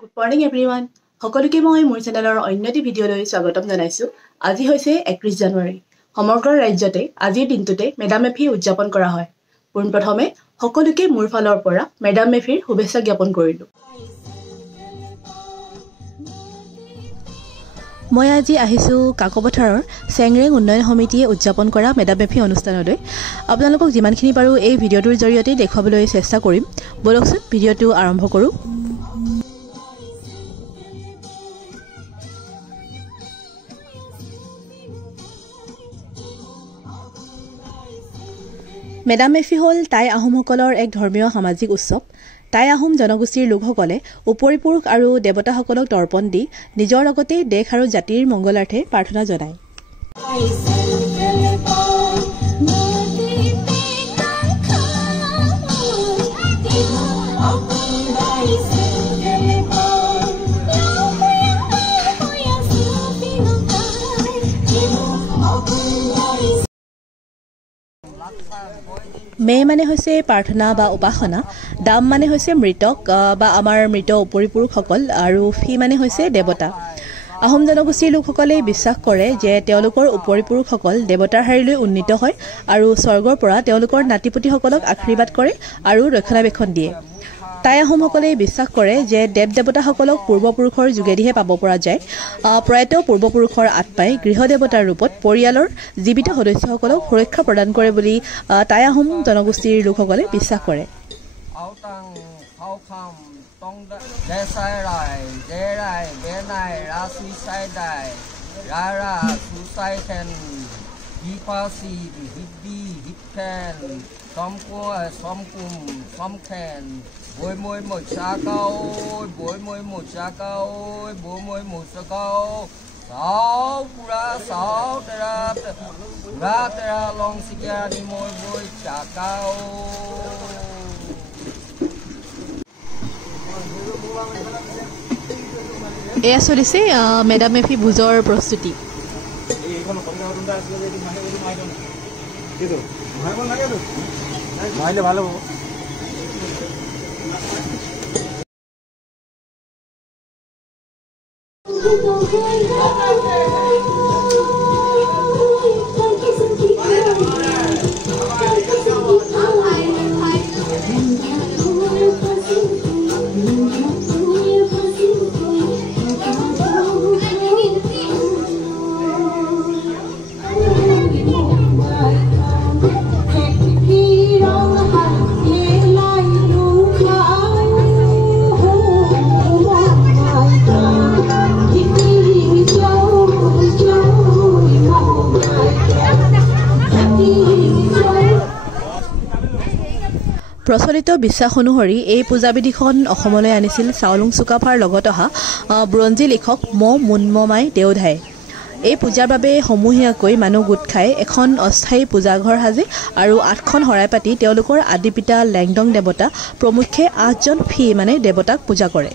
Good morning everyone. সকলোকে মই মোৰ চেনেলৰ অন্য এটি ভিডিঅ'লৈ স্বাগতম জনাইছো। আজি হৈছে 31 জানুৱাৰী। সমগ্ৰ ৰাজ্যতে আজিৰ দিনটোতে মেডাম মে ফি উদযাপন কৰা হয়। পোনপ্ৰথমে সকলোকে মোৰ ফালৰ পৰা মেডাম মে ফিৰ শুভেচ্ছা জ্ঞাপন কৰিলো। মই আজি আহিছো কাকপথাৰৰ চেংৰেং উন্নয়ন সমিতিয়ে উদযাপন কৰা মেডাম মে ফি অনুষ্ঠানলৈ। আপোনালোকক যিমানখিনি পাৰো এই ভিডিঅ'টোৰ জৰিয়তে দেখুৱাবলৈ চেষ্টা কৰিম। বলকচোন ভিডিঅ'টো আৰম্ভ কৰো। মেডাম মে ফি হ'ল টাই আহোমসকলৰ এক ধৰ্মীয় সামাজিক উৎসৱ। টাই আহোম জনগোষ্ঠীৰ লোকসকলে উপৰিপুৰুষ আৰু দেৱতাসকলক তৰ্পণ দি নিজৰ লগতে দেশ আৰু জাতিৰ মংগলাৰ্থে প্ৰাৰ্থনা জনায়। মে মানে হৈছে প্ৰাৰ্থনা বা উপাসনা, দাম মানে হৈছে মৃতক বা আমাৰ মৃত উপৰিপুৰুষসকল, আৰু ফি মানে হৈছে দেৱতা। আহোম জনগোষ্ঠীৰ লোকসকলে বিশ্বাস কৰে যে তেওঁলোকৰ উপৰিপুৰুষসকল দেৱতাৰ শাৰীলৈ উন্নীত হয় আৰু স্বৰ্গৰ পৰা তেওঁলোকৰ নাতিপুতিসকলক আশীৰ্বাদ কৰে আৰু ৰক্ষণাবেক্ষণ দিয়ে। টাই আহোমসকলে বিশ্বাস কৰে যে দেৱ দেৱতাসকলক পূৰ্বপুৰুষৰ যোগেদিহে পাব পৰা যায়। প্ৰয়াত পূৰ্বপুৰুষৰ আত্মাই গৃহদেৱতাৰ ৰূপত পৰিয়ালৰ জীৱিত সদস্যসকলক সুৰক্ষা প্ৰদান কৰে বুলি টাই আহোম জনগোষ্ঠীৰ লোকসকলে বিশ্বাস কৰে। Bôi môi một xa câu, bôi môi một xa câu, bôi môi một xa câu. Sáu ra long xia đi môi bôi xa câu. এয়া চলিছে মেডাম মে ফি ভোজৰ প্ৰস্তুতি। ভালো প্ৰচলিত বিশ্বাস অনুসৰি এই পূজাবিধিখন অসমলৈ আনিছিল চাওলুং চুকাফাৰ লগত অহা বুৰঞ্জী লিখক মুনমমাই দেওধাই। এই পূজাৰ বাবে সমূহীয়াকৈ মানুহ গোট খাই এখন অস্থায়ী পূজাঘৰ সাজে আৰু 8খন শৰাই পাতি তেওঁলোকৰ আদি পিতা লেংডং দেৱতা প্ৰমুখ্যে 8জন ফি মানে দেৱতাক পূজা কৰে।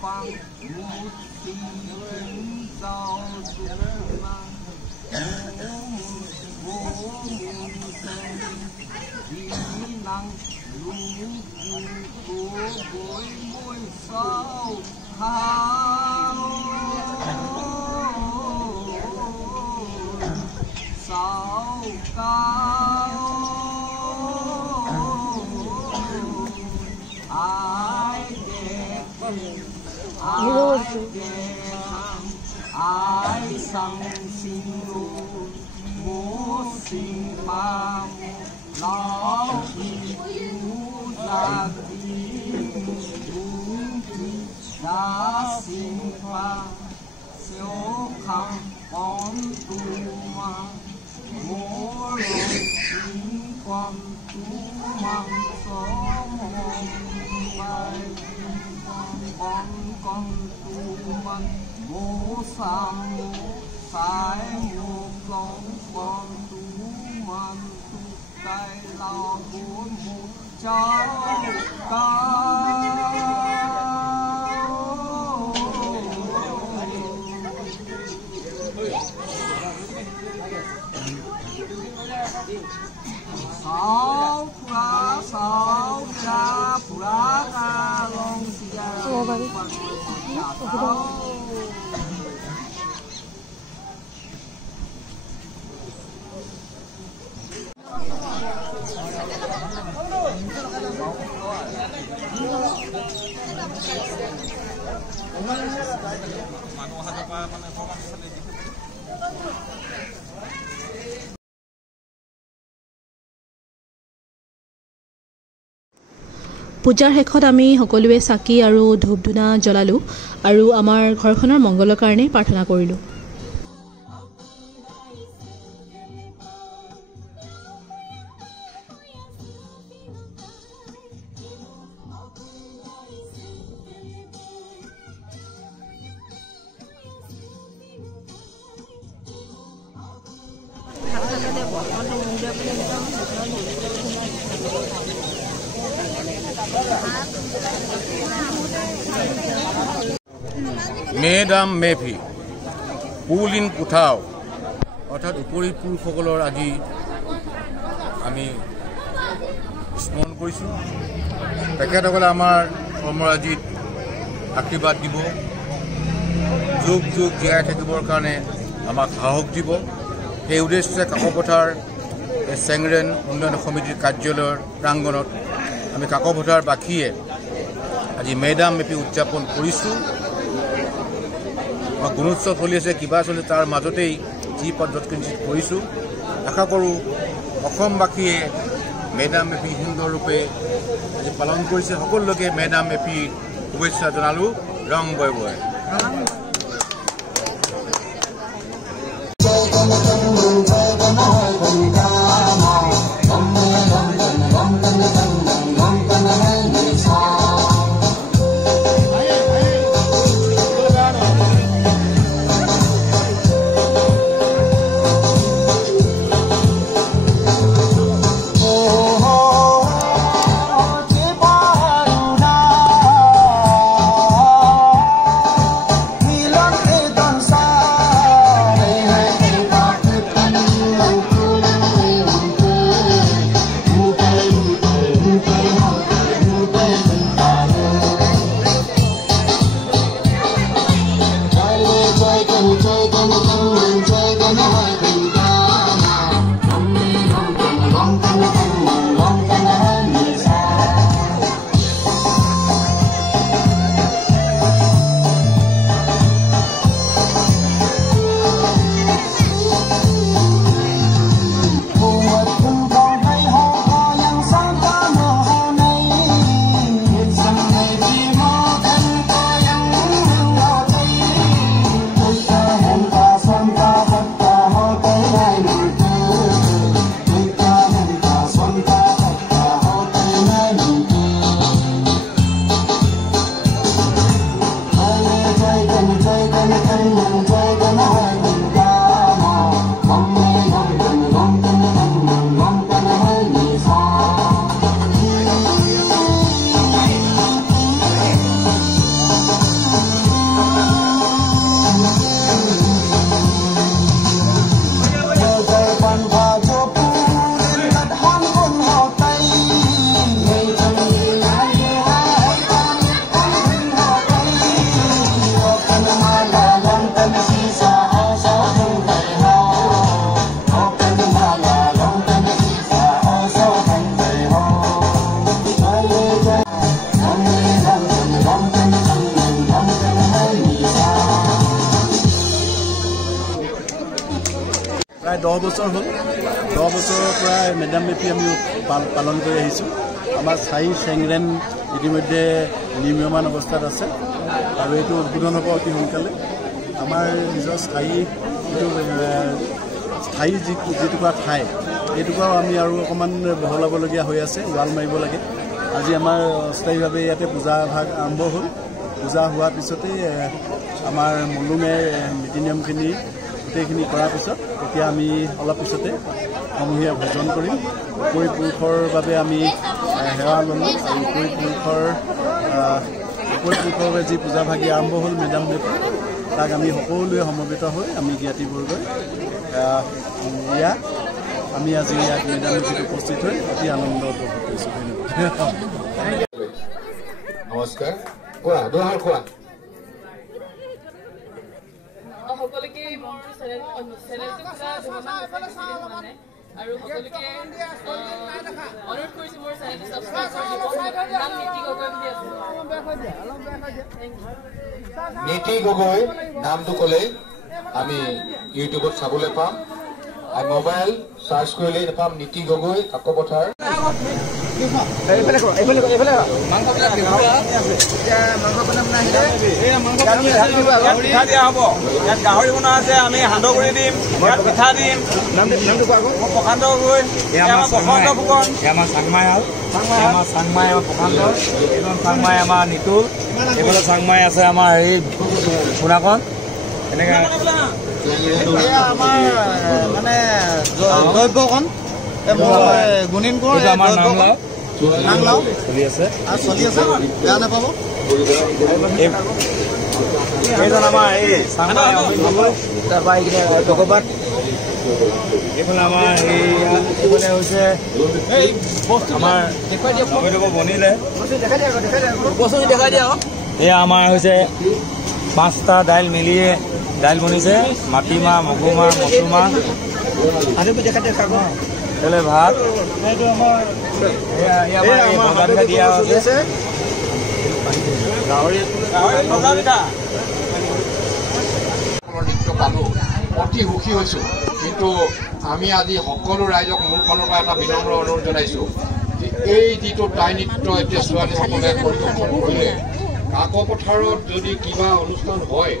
方无地造什么？我们生地囊如不会没烧烤。烧烤，爱的爱上心路，我心旁老一不在的那心花，小康帮助吗？我若星光不忙所白光光不忙我上在我光光不忙不带老父母教高。烧普拉普拉嘎隆西呀，পূজাৰ শেষত আমি সকলোৱে চাকি আৰু ধূপ ধূনা জ্বলালোঁ আৰু আমাৰ ঘৰখনৰ মংগলৰ কাৰণে প্ৰাৰ্থনা কৰিলোঁ। মেডাম মেফি পুলিন কুঠাও অৰ্থাৎ উপৰি পুৰুষসকলৰ আজি আমি স্মৰণ কৰিছোঁ। তেখেতসকলে আমাৰ কৰ্মৰাজিত আশীৰ্বাদ দিব, যুগ যুগ জীয়াই থাকিবৰ কাৰণে আমাক সাহস দিব। সেই উদ্দেশ্যে কাকপথাৰ চেংৰেন উন্নয়ন সমিতিৰ কাৰ্যালয়ৰ প্ৰাংগণত আমি কাকপথাৰ বাসীয়ে আজি মেডাম মেফি উদযাপন কৰিছোঁ। গুণোৎসৱ চলি আছে, কিবা চলি তাৰ মাজতেই যি পদ্ধতি কৰিছোঁ। আশা কৰোঁ অসমবাসীয়ে মেডাম মেফি সুন্দৰৰূপে আজি পালন কৰিছে। সকলোকে মেডাম মেফি শুভেচ্ছা জনালোঁ। ৰং বয় বয়। প্ৰায় 10 বছৰ হ'ল 10 বছৰৰ পৰা মেডাম মেফি আমি পালন কৰি আহিছোঁ আমাৰ স্থায়ী চেংৰেন ইতিমধ্যে নিৰ্মাণ অৱস্থাত আছে আৰু এইটো উদ্বোধন হ'ব অতি সোনকালে আমাৰ নিজৰ স্থায়ী যিটুকুৰা ঠাই এইটুকুৰাও আমি আৰু অকণমান বহলাবলগীয়া হৈ আছে ৱাল মাৰিব লাগে আজি আমাৰ অস্থায়ীভাৱে ইয়াতে পূজা ভাগ আৰম্ভ হ'ল পূজা হোৱাৰ পিছতেই আমাৰ মুলুঙে নীতি নিয়মখিনি গোটেইখিনি কৰাৰ পিছত এতিয়া আমি অলপ পিছতে সমূহীয়া ভোজন কৰিম উপৰি পুৰুষৰ বাবে আমি সেৱা ল'লোঁ আৰু উপৰি পুৰুষৰ বাবে যি পূজা ভাগি আৰম্ভ হ'ল মেডাম মেফি তাক আমি সকলোৱে সমবেত হৈ আমি জ্ঞাতিবৰ্গই আমি আজি ইয়াত মেডাম মেফিত উপস্থিত হৈ অতি আনন্দ উপভোগ কৰিছোঁ নমস্কাৰ কোৱা দুহাৰ কোৱা সকলোকে মোৰ চেনেলটো পুৰা আৰু সকলোকে অনুৰোধ কৰিছোঁ মোৰ চেনেলটো ছাবস্ক্ৰাইব কৰিব নাম নীতি গগৈ বুলি আছে নীতি গগৈ নামটো ক'লেই আমি ইউটিউবত চাবলৈ পাম আৰু মোবাইল চাৰ্চ কৰিলেই পাম নীতি গগৈ কাকপথাৰ গাহৰি বনোৱা আছে আমি সান্দহগুৰি দিম পিঠা দিম প্ৰশান্ত গগৈ বসন্ত ফুকন আমাৰ চাংমাই আমাৰ চাংমাই আমাৰ প্ৰশান্ত এইখন চাংমাই আমাৰ নিতুল এইফালে চাংমাই আছে আমাৰ হেৰি সোণাকণ এনেকৈ আমাৰ মানে দ্ৰব্যকণ গুণিনপুৰ আমাৰ নাংলাও চলি আছে বেয়া নাপাব এইজন আমাৰ এই তাৰপৰা এইখিনি ভগৱান এইফালে আমাৰ এইফালে হৈছে আমাৰ বনিলে এয়া আমাৰ হৈছে 5টা দাইল মিলিয়ে দাইল বনিছে মাটিমাহ মগুমাহ মচুমাহ তেলে ভাত দিয়া আছে নৃত্য পালোঁ অতি সুখী হৈছোঁ কিন্তু আমি আজি সকলো ৰাইজক মোৰ ফালৰ পৰা এটা বিনম্ৰ অনুৰোধ জনাইছোঁ যে এই যিটো টাই নৃত্য এতিয়া ছোৱালীসকলে পৰিদৰ্শন কৰিলে কাকপথাৰত যদি কিবা অনুষ্ঠান হয়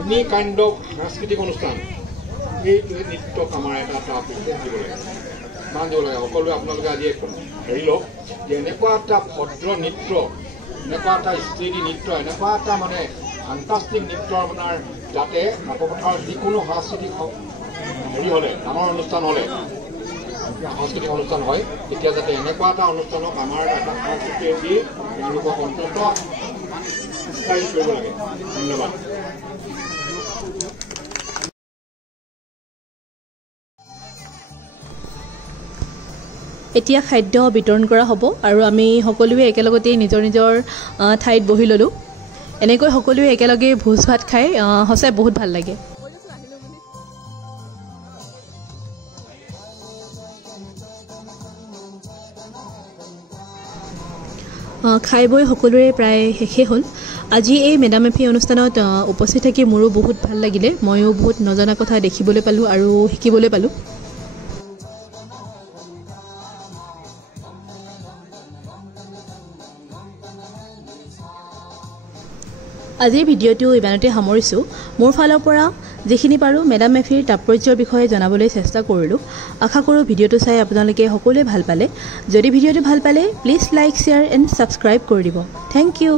এনি কাইণ্ড অফ সাংস্কৃতিক অনুষ্ঠান এইটো নৃত্যক আমাৰ এটা বিশেষ দিব লাগে মান দিব লাগে সকলোৱে আপোনালোকে আজি হেৰি লওক যে এনেকুৱা এটা ভদ্ৰ নৃত্য এনেকুৱা এটা ষ্টেডি নৃত্য এনেকুৱা এটা মানে ফাণ্টাষ্টিক নৃত্য আপোনাৰ যাতে কাকপথাৰত যিকোনো সাংস্কৃতিক হেৰি হ'লে ডাঙৰ অনুষ্ঠান হ'লে সাংস্কৃতিক অনুষ্ঠান হয় তেতিয়া যাতে এনেকুৱা এটা অনুষ্ঠানক আমাৰ এটা সাংস্কৃতিক দি তেওঁলোকক অন্তত স্থায়ী কৰিব লাগে ধন্যবাদ এতিয়া খাদ্য বিতৰণ কৰা হ'ব আৰু আমি সকলোৱে একেলগতে নিজৰ নিজৰ ঠাইত বহি ল'লোঁ এনেকৈ সকলোৱে একেলগে ভোজ ভাত খাই সঁচাই বহুত ভাল লাগে খাই বৈ সকলোৰে প্ৰায় শেষেই হ'ল আজি এই মেডাম মেফি অনুষ্ঠানত উপস্থিত থাকি মোৰো বহুত ভাল লাগিলে ময়ো বহুত নজনা কথা দেখিবলৈ পালোঁ আৰু শিকিবলৈ পালোঁ আজিৰ ভিডিঅ'টো ইমানতে সামৰিছোঁ মোৰ ফালৰ পৰা যিখিনি পাৰোঁ মেডাম মেফিৰ তাৎপৰ্যৰ বিষয়ে জনাবলৈ চেষ্টা কৰিলোঁ আশা কৰোঁ ভিডিঅ'টো চাই আপোনালোকে সকলোৱে ভাল পালে যদি ভিডিঅ'টো ভাল পালে please like share and subscribe কৰি দিব থেংক ইউ